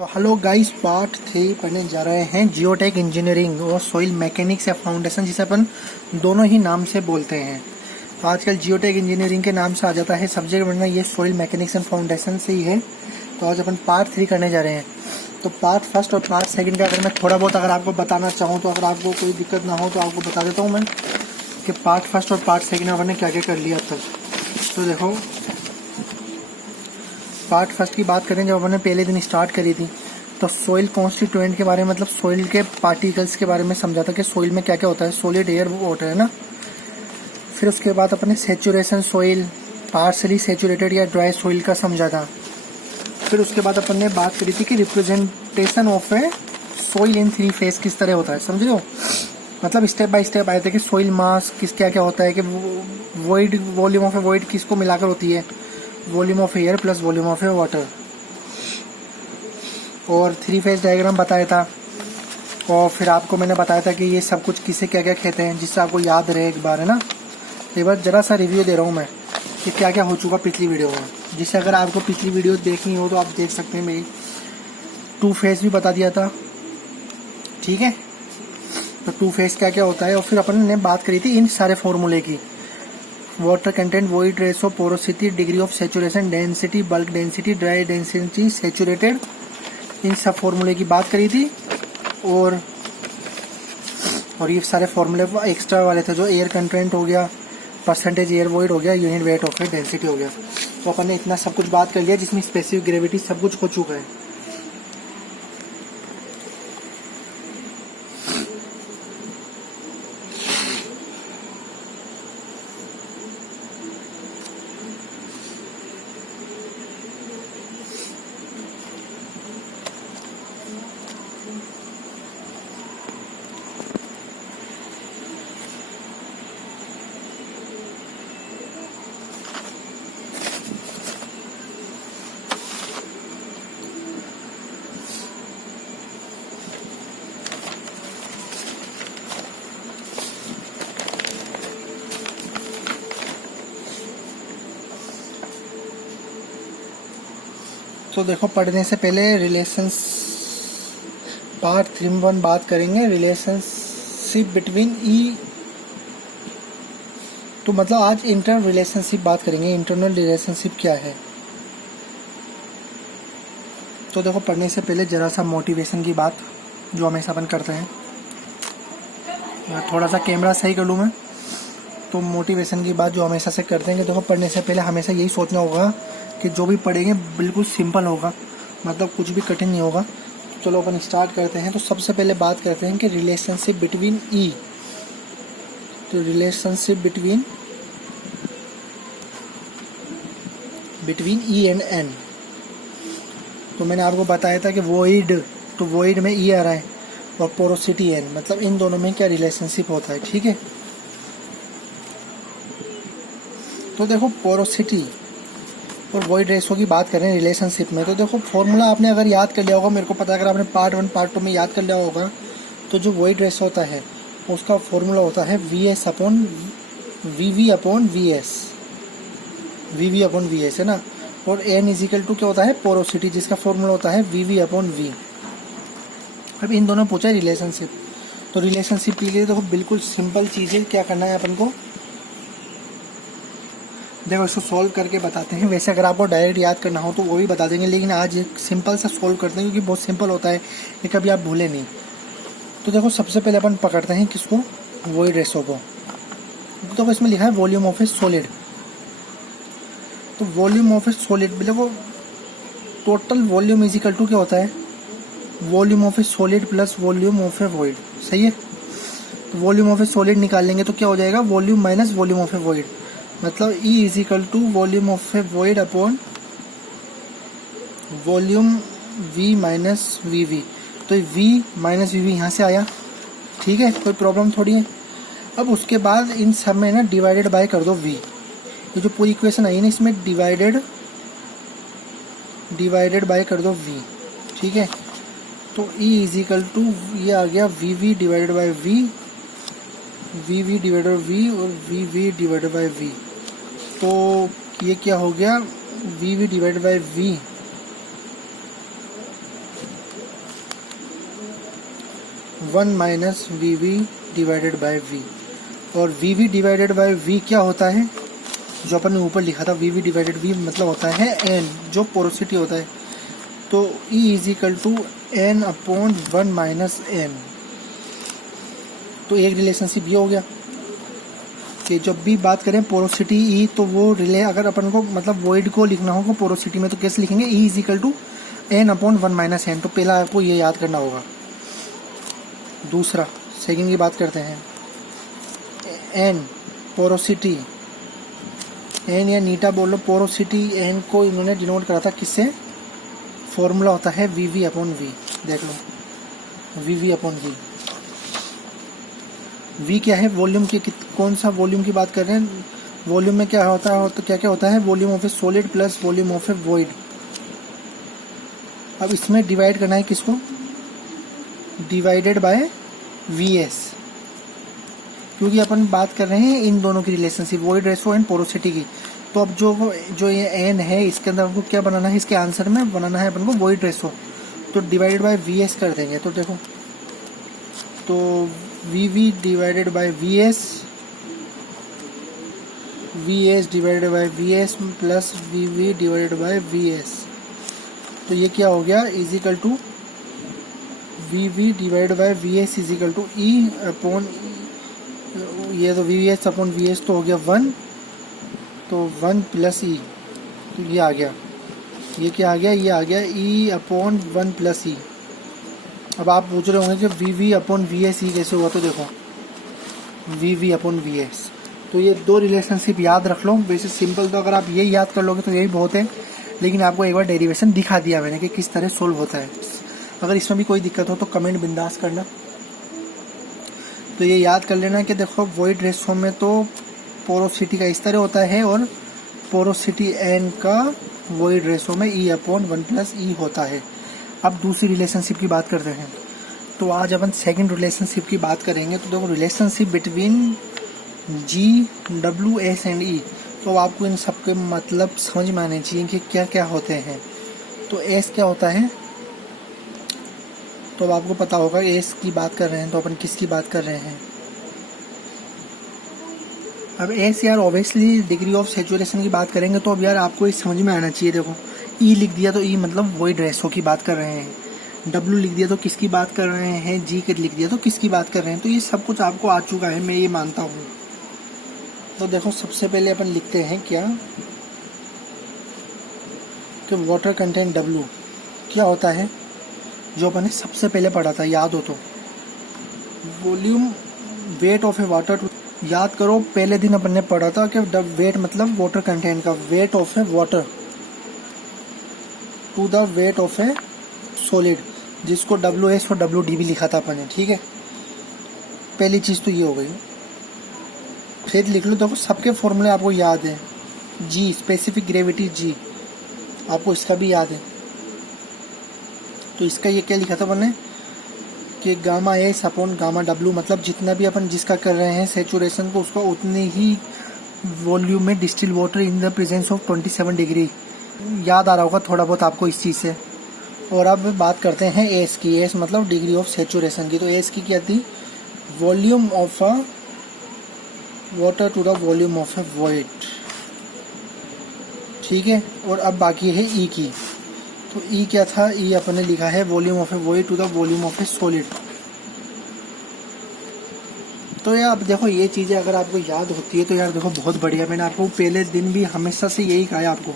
तो hello guys, part 3 पढ़ने जा रहे हैं जियोटेक इंजीनियरिंग और सॉइल मैकेनिक्स या फाउंडेशन, जिसे अपन दोनों ही नाम से बोलते हैं। तो आजकल जियोटेक इंजीनियरिंग के नाम से आ जाता है सब्जेक्ट, वरना ये सॉइल मैकेनिक्स एंड फाउंडेशन से ही है। तो आज अपन पार्ट 3 करने जा रहे हैं। तो पार्ट फर्स्ट और पार्ट सेकंड का अगर मैं थोड़ा बहुत अगर आपको बताना चाहूँ, तो अगर आपको कोई दिक्कत ना हो तो आपको बता देता हूँ मैं कि पार्ट फर्स्ट और पार्ट सेकंड में अपन ने क्या क्या कर लिया अब तक। तो देखो, पार्ट फर्स्ट की बात करें, जब अपन ने पहले दिन स्टार्ट करी थी तो सोइल कॉन्स्टिट्यूएंट के बारे में, मतलब सोइल के पार्टिकल्स के बारे में समझा था कि सोइल में क्या क्या होता है। सॉलिड, एयर, वाटर, है ना। फिर उसके बाद अपन ने सेचुरेशन सोइल, पार्शली सेचुरेटेड या ड्राई सोइल का समझा था। फिर उसके बाद अपन ने बात करी थी कि representation of A soil in 3 phase किस तरह होता है, समझ रहे हो। मतलब स्टेप बाय स्टेप आए थे कि सोइल मास किस क्या क्या होता है, कि void, volume of a void किसको मिलाकर होती है, volume of air plus volume of a water. और 3 फेज डायग्राम बताया था। और फिर आपको मैंने बताया था कि ये सब कुछ किसे क्या क्या कहते हैं, जिससे आपको याद रहे एक बार, है ना। तो एक बार जरा सा रिव्यू दे रहा हूँ मैं कि क्या क्या हो चुका पिछली वीडियो में, जिससे अगर आपको पिछली वीडियो देखनी हो तो आप देख सकते हैं। मेरी 2 फेज भी बता दिया था, ठीक है। तो 2 फेज क्या क्या होता है, और फिर अपन ने बात करी थी इन सारे फॉर्मूले की। Water content, void ratio, porosity, degree of saturation, density, bulk density, dry density, saturated, इन सब फॉर्मूले की बात करी थी। और ये सारे फॉर्मूले एक्स्ट्रा वाले थे, जो एयर कंटेंट हो गया, परसेंटेज एयर वॉइड हो गया, यूनिट वेट ऑफ डेंसिटी हो गया। तो अपन ने इतना सब कुछ बात कर लिया, जिसमें स्पेसिफिक ग्रेविटी सब कुछ हो चुका है। तो देखो, पढ़ने से पहले रिलेशंस पार्ट 3 बात करेंगे, रिलेशनशिप बिटवीन ई। तो मतलब आज इंटरनल रिलेशनशिप बात करेंगे, इंटरनल रिलेशनशिप क्या है। तो देखो, पढ़ने से पहले जरा सा मोटिवेशन की बात, जो हमेशा अपन करते हैं। थोड़ा सा कैमरा सही कर लूँ मैं। तो मोटिवेशन की बात जो हमेशा से करते हैं कि देखो, पढ़ने से पहले हमेशा यही सोचना होगा कि जो भी पढ़ेंगे बिल्कुल सिंपल होगा, मतलब कुछ भी कठिन नहीं होगा। तो चलो अपन स्टार्ट करते हैं। तो सबसे पहले बात करते हैं कि रिलेशनशिप बिटवीन ई। तो relationship between e and n. तो मैंने आपको बताया था कि वॉइड, तो वॉइड में ई आ रहा है, और पोरोसिटी एन, मतलब इन दोनों में क्या रिलेशनशिप होता है, ठीक है। तो देखो, पोरोसिटी और वॉइड रेशो की बात करें रिलेशनशिप में, तो देखो फॉर्मूला आपने अगर याद कर लिया होगा, मेरे को पता है अगर आपने पार्ट 1 पार्ट 2 में याद कर लिया होगा, तो जो वॉइड रेशो होता है उसका फॉर्मूला होता है VS upon VV upon VS, VV upon VS, है ना। और N इजिकल टू क्या होता है, पोरोसिटी, जिसका फॉर्मूला होता है VV अपॉन V। अब इन दोनों पूछा है रिलेशनशिप। तो रिलेशनशिप के लिए देखो बिल्कुल सिंपल चीज़ है, क्या करना है अपन को, देखो इसको सॉल्व करके बताते हैं। वैसे अगर आपको डायरेक्ट याद करना हो तो वो भी बता देंगे, लेकिन आज एक सिंपल सा सॉल्व करते हैं, क्योंकि बहुत सिंपल होता है, ये कभी आप भूले नहीं। तो देखो, सबसे पहले अपन पकड़ते हैं किसको, वॉइड रेशो को। तो देखो, इसमें लिखा है वॉल्यूम ऑफ ए सॉलिड। तो वॉल्यूम ऑफ ए सॉलिड, देखो total volume is equal to क्या होता है, volume of a solid plus volume of a void, सही है। तो वॉल्यूम ऑफ ए सॉलिड निकाल लेंगे तो क्या हो जाएगा, volume minus volume of a void, मतलब E is equal to volume of a void upon volume V minus VV। तो V माइनस VV यहाँ से आया, ठीक है, कोई प्रॉब्लम थोड़ी है। अब उसके बाद इन सब में ना डिवाइडेड बाय कर दो V। ये जो पूरी इक्वेशन आई है ना, इसमें डिवाइडेड बाय कर दो V, ठीक है। तो E इज इक्वल टू, ये आ गया VV divided by V, VV divided V और VV डिवाइडेड बाय V। तो ये क्या हो गया, V V divide by V, 1 minus V V divided by V. और V V divided by V क्या होता है, जो अपन ने ऊपर लिखा था वी वी डिवाइडेड वी मतलब होता है एन, जो पोरोसिटी होता है। तो E is equal to n upon 1 minus n. तो एक रिलेशनशिप ये हो गया कि जब भी बात करें पोरोसिटी E, तो वो रिले अगर अपन को मतलब वॉइड को लिखना होगा पोरोसिटी में तो कैसे लिखेंगे, E is equal to n upon 1 minus n. तो पहला आपको ये याद करना होगा। दूसरा सेकंड की बात करते हैं, एन पोरोसिटी, एन या नीटा बोलो, पोरोसिटी एन को इन्होंने डिनोट करा था किससे, फॉर्मूला होता है वी वी अपॉन वी। देख लो V V upon V. V क्या है, वॉल्यूम की, कौन सा वॉल्यूम की बात कर रहे हैं, वॉल्यूम में क्या होता है, तो क्या होता है, volume of a solid plus volume of a void. अब इसमें डिवाइड करना है किसको, डिवाइडेड बाय वी एस, क्योंकि अपन बात कर रहे हैं इन दोनों की relationship, void ratio and porosity की। तो अब जो ये एन है इसके अंदर हमको क्या बनाना है, इसके आंसर में बनाना है अपन को वॉइड रेशो। तो डिवाइडेड बाय वी एस कर देंगे। तो देखो, तो V V divided by V S divided by V S plus V V divided by V S. तो ये क्या हो गया, is equal to V V divided by V S is equal to E upon, ये तो V S upon V S तो हो गया 1, तो 1 प्लस ई। तो ये आ गया, ये क्या आ गया, ये आ गया ई अपॉन 1 प्लस ई। अब आप पूछ रहे होंगे कि V V upon V S E कैसे हुआ, तो देखो V V upon V S. तो ये दो रिलेशनशिप याद रख लो। वैसे सिंपल तो अगर आप यही याद कर लोगे तो यही बहुत है, लेकिन आपको एक बार डेरिवेशन दिखा दिया मैंने कि किस तरह सोल्व होता है। अगर इसमें भी कोई दिक्कत हो तो कमेंट बिंदास करना। तो ये याद कर लेना कि देखो वॉइड रेशो में तो पोरोसिटी का इस तरह होता है और पोरोसिटी एन का वॉइड रेशो में ई अपॉन 1 प्लस ई होता है। अब दूसरी रिलेशनशिप की बात करते हैं। तो आज अपन सेकंड रिलेशनशिप की बात करेंगे। तो देखो relationship between G W S and e. तो आपको इन सब के मतलब समझ में आने चाहिए कि क्या क्या होते हैं। तो एस क्या होता है, तो अब आपको पता होगा एस की बात कर रहे हैं तो अपन किसकी बात कर रहे हैं। अब एस यार ऑब्वियसली डिग्री ऑफ सेचुरेशन की बात करेंगे तो अब यार आपको ये समझ में आना चाहिए। देखो ई लिख दिया तो ई मतलब वॉइड रेशो की बात कर रहे हैं, डब्ल्यू लिख दिया तो किसकी बात कर रहे हैं, जी के लिख दिया तो किसकी बात कर रहे हैं। तो ये सब कुछ आपको आ चुका है, मैं ये मानता हूँ। तो देखो सबसे पहले अपन लिखते हैं क्या कि वाटर कंटेंट डब्ल्यू क्या होता है, जो अपन ने सबसे पहले पढ़ा था, याद हो तो, volume weight of a water. याद करो पहले दिन अपन ने पढ़ा था कि वेट मतलब वाटर कंटेंट का, weight of a water to the weight of a solid, जिसको डब्ल्यू एस और डब्ल्यू डी भी लिखा था अपन ने। ठीक है, पहली चीज तो ये हो गई। फिर लिख लो, देखो सबके फॉर्मूले आपको याद है। जी स्पेसिफिक ग्रेविटी जी, आपको इसका भी याद है। तो इसका ये क्या लिखा था अपन ने कि gamma S upon gamma W, मतलब जितना भी अपन जिसका कर रहे हैं सेचुरेशन को, उसका उतने ही वॉल्यूम में distil water in the presence of 27 degree. याद आ रहा होगा थोड़ा बहुत आपको इस चीज़ से। और अब बात करते हैं एस की। एस मतलब डिग्री ऑफ सेचुरेशन की। तो एस की क्या थी, volume of a water to the volume of a void. ठीक है, और अब बाकी है ई की। तो ई क्या था, ई अपन ने लिखा है volume of a void to the volume of a solid. तो यार अब देखो ये चीज़ें अगर आपको याद होती है तो यार देखो बहुत बढ़िया। मैंने आपको पहले दिन भी हमेशा से यही कहा है आपको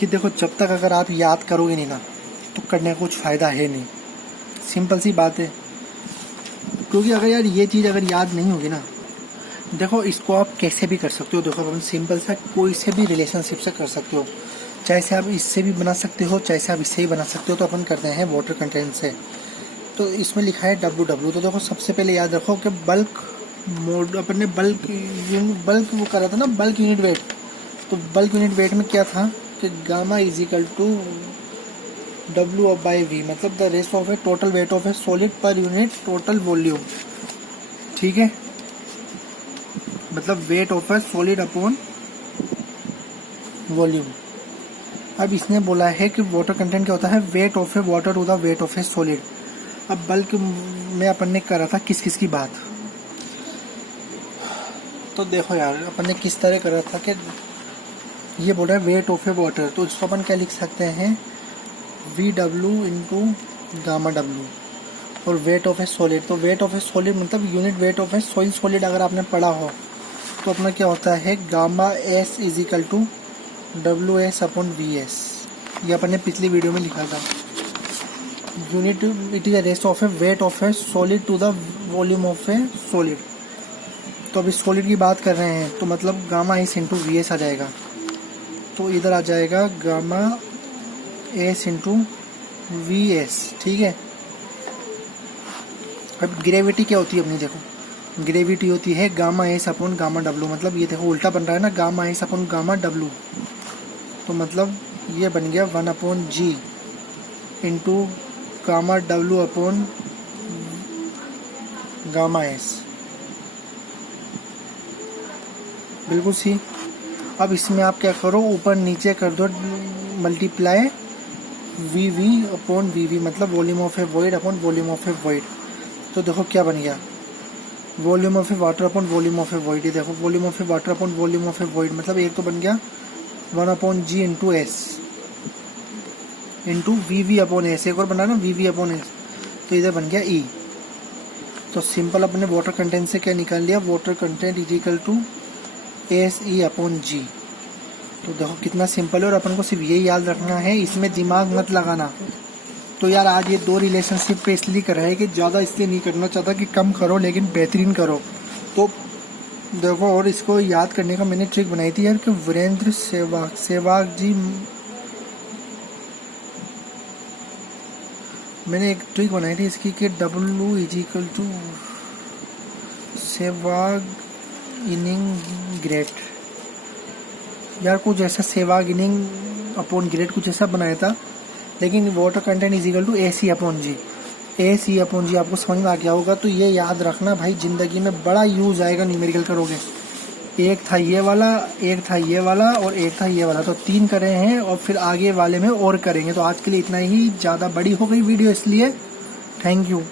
कि देखो जब तक अगर आप याद करोगे नहीं ना तो करने का कुछ फ़ायदा है नहीं। सिंपल सी बात है, क्योंकि अगर यार ये चीज़ अगर याद नहीं होगी ना, देखो इसको आप कैसे भी कर सकते हो। देखो अपन सिंपल सा कोई से भी रिलेशनशिप से कर सकते हो, चाहे से आप इससे भी बना सकते हो, चाहे से आप इससे ही बना सकते हो। तो अपन करते हैं वाटर कंटेंट से। तो इसमें लिखा है डब्ल्यू डब्ल्यू। तो देखो सबसे पहले याद रखो कि बल्क मोड, अपन ने बल्क वो करा था ना, बल्क यूनिट वेट। तो बल्क यूनिट वेट में क्या था कि gamma is equal to W by V, मतलब the ratio of a total weight of a solid per unit total volume. ठीक है, मतलब weight of a solid upon volume. अब इसने बोला है कि वाटर कंटेंट क्या होता है, weight of a water to the weight of a solid. अब बल्क में अपन ने करा था किस किस की बात, तो देखो यार अपन ने किस तरह करा था कि ये बोल रहा है वेट ऑफ ए वाटर, तो इसको अपन क्या लिख सकते हैं VW इंटू गामा W। और वेट ऑफ ए सॉलिड, तो वेट ऑफ ए सॉलिड मतलब unit weight of a soil solid अगर आपने पढ़ा हो तो अपना क्या होता है gamma S is equal to WS upon VS। ये अपन ने पिछली वीडियो में लिखा था। Unit it is a ratio of a weight of a solid to the volume of a solid. तो अभी सॉलिड की बात कर रहे हैं तो मतलब गामा S इंटू VS आ जाएगा, तो इधर आ जाएगा गामा S इंटू VS। ठीक है, अब ग्रेविटी क्या होती है अपनी, देखो ग्रेविटी होती है gamma S upon gamma W, मतलब ये देखो उल्टा बन रहा है ना, gamma S upon gamma W, तो मतलब ये बन गया 1 upon G into gamma W upon gamma S। बिल्कुल सी। अब इसमें आप क्या करो, ऊपर नीचे कर दो मल्टीप्लाई VV अपॉन VV, मतलब volume of a void upon volume of a void. तो देखो क्या बन गया, volume of a water upon volume of a void. ये देखो volume of a water upon volume of a void, मतलब एक तो बन गया 1 upon G into S into VV upon S, एक और बना ना VV अपॉन S, तो इधर बन गया E। तो सिंपल अपने वाटर कंटेंट से क्या निकाल लिया, water content is equal to SE upon G। तो देखो कितना सिंपल है, और अपन को सिर्फ यही याद रखना है, इसमें दिमाग मत लगाना। तो यार आज ये 2 रिलेशनशिप पे इसलिए कर रहा है कि ज़्यादा इसलिए नहीं करना चाहता कि कम करो लेकिन बेहतरीन करो। तो देखो, और इसको याद करने का मैंने ट्रिक बनाई थी यार कि वीरेंद्र सहवाग जी, मैंने एक ट्रिक बनाई थी इसकी कि W is equal to Sehwag inning great, यार कुछ ऐसा सहवाग इनिंग अपॉन ग्रेट कुछ ऐसा बनाया था, लेकिन water content is equal to AC upon G। AC upon G आपको समझ में आ गया होगा, तो ये याद रखना भाई, जिंदगी में बड़ा यूज आएगा न्यूमेरिकल करोगे। एक था ये वाला, एक था ये वाला, और एक था ये वाला, तो 3 करे हैं, और फिर आगे वाले में और करेंगे। तो आज के लिए इतना ही, ज़्यादा बड़ी हो गई वीडियो इसलिए। Thank you.